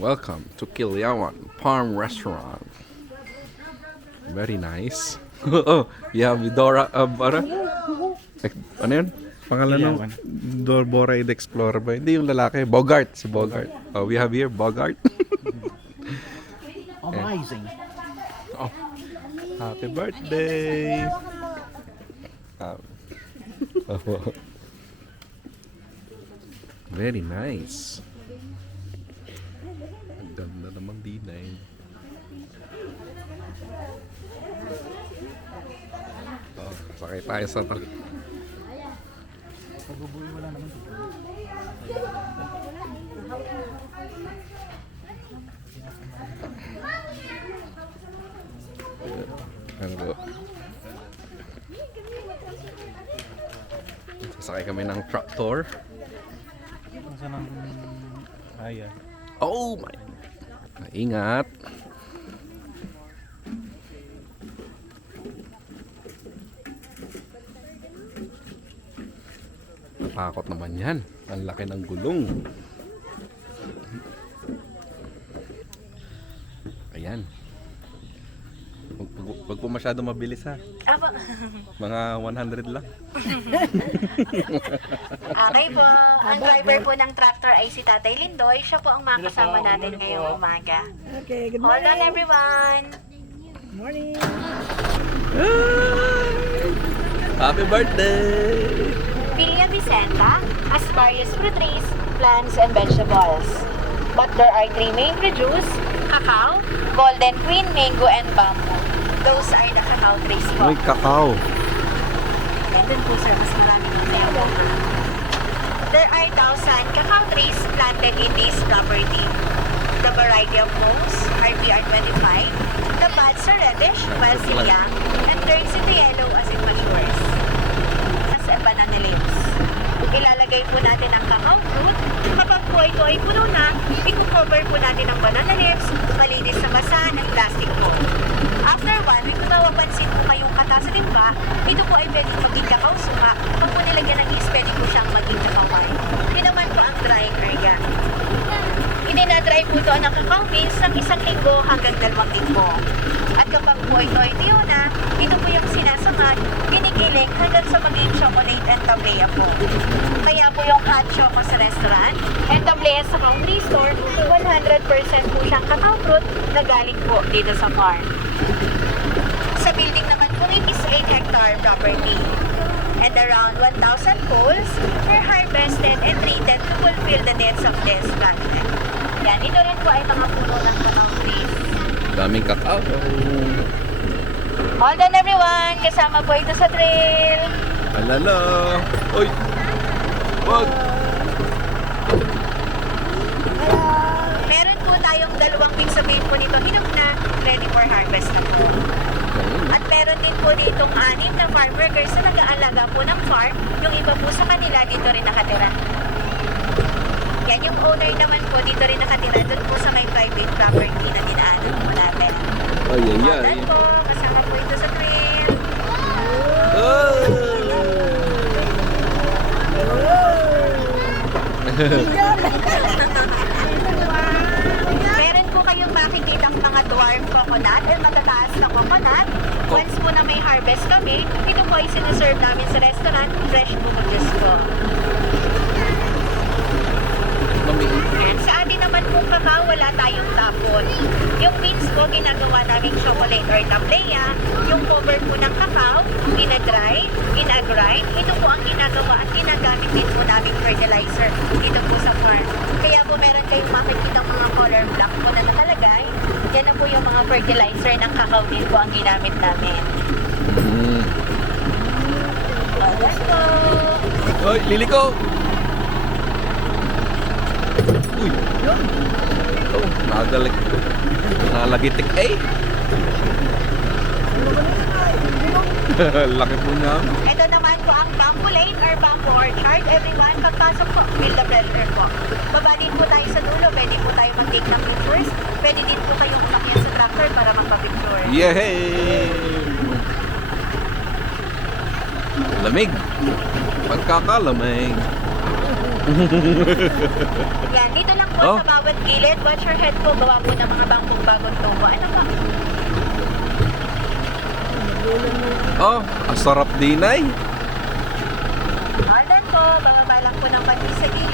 Welcome to Kilyawan Farm Restaurant. Very nice. Oh, you have Dora, ano yun? Pangalan nung Bora the Explorer ba? Hindi yung lalaki. Bogart. Si Bogart. We have here Bogart. Amazing. Oh, happy birthday. Very nice. Ang ganda naman din eh. Oh, sakay tayo sa Pagbubuhay wala naman ito. ano po? Sasakay kami ng tractor. Nasa ng kaya. Oh my! Ingat! Natakot naman yan. Ang laki ng gulong. Ayan. Wag po masyado mabilis ha. Apo. Mga 100 lang. Okay po. Ang driver po ng tractor ay si Tatay Lindoy. Siya po ang makasama natin ngayong umaga. Okay, good Hold morning. on everyone. Morning. Happy birthday! Villa Vicenta has various fruit trees, plants, and vegetables. But there are three main produce: cacao, golden queen, mango, and bamboo. Those are the cacao trees po. Uy, kakao. Nandun po sir, mas marami ng tayo. There are 1,000 cacao trees planted in this property. The variety of moles are BR25. The buds are reddish while still young and turns into yellow as it matures. As a banana leaves. Ilalagay po natin ang cacao fruit. Kapag po ito ay puno na, i-cover po natin ang banana leaves, malinis sa basahan ng plastic po. After 1 week, kung nawapansin po kayong kata sa timba, ito po ay pwedeng maging cacao suka. Kapag po nilagyan ng yeast, pwede po siyang maging cacao wine. Yun naman po ang drying area. Ininadry po ito ng cacao beans ng 1 linggo hanggang 2 linggo. At kapag po ito ay tiyo na, ito po yung sinasamad, ginigiling hanggang sa maging chocolate and tableya po. Kaya po yung hot choco sa restaurant and tableya sa country store, 100% po siyang cacao fruit na galing po dito sa farm. Sa building naman po it is 8-hectare property. And around 1,000 poles were harvested and treated to fulfill the needs of this project. Yan, ito rin po ay mga puno ng cacao trees. Daming kakao. Hold on everyone! Kasama po ito sa trail! Alala. Uy! Wag! Meron po tayong 2 weeks sabihin po nito, hinog na, ready for harvest na po. At meron din po ditong 6 na farm workers na nag-aalaga po ng farm. Yung iba po sa kanila dito rin nakatira. Yan, yung owner naman po dito rin nakatira doon po sa may private property na dinaanan po natin. Ay, ay, ay. Yan po, kasama po ito sa trail. Meron po kayong makikita mga dwarf coconut or matataas na coconut. Once po na may harvest kami, ito po ay sinaserve namin sa restaurant, fresh po po. And sa atin naman pong kakao, wala tayong tapon. Yung beans po, ginagawa namin chocolate or tableya. Yung cover po ng kakao, ina-dry, ina-grind. Ito po ang ginagawa at ginagamit din po namin fertilizer dito po sa farm. Kaya po meron kayong makikita mga color black po na nakalagay. Yan na po yung mga fertilizer ng kakao din po ang ginamit namin. Alas po! Uy, liliko! Uy! Oh, nalagitik eh! Laki po niya. Ito naman po ang bamboo lane or bamboo orchard. Everyone, pagpasok po, build a shelter po. Baba din po tayo sa dulo. Pwede po tayo mag-take ng pictures. Pwede din po kayong umakyat sa tractor para magpa-picture. Yay! Lamig. Pagkakalamig. Yan, dito lang po Oh. sa bawat gilid. Watch your head po. Gawa po ng mga bangkong bagong tubo. Ano ba? Oh, ang sarap din ay. All done po. Bababa lang po ng konti sa gilid.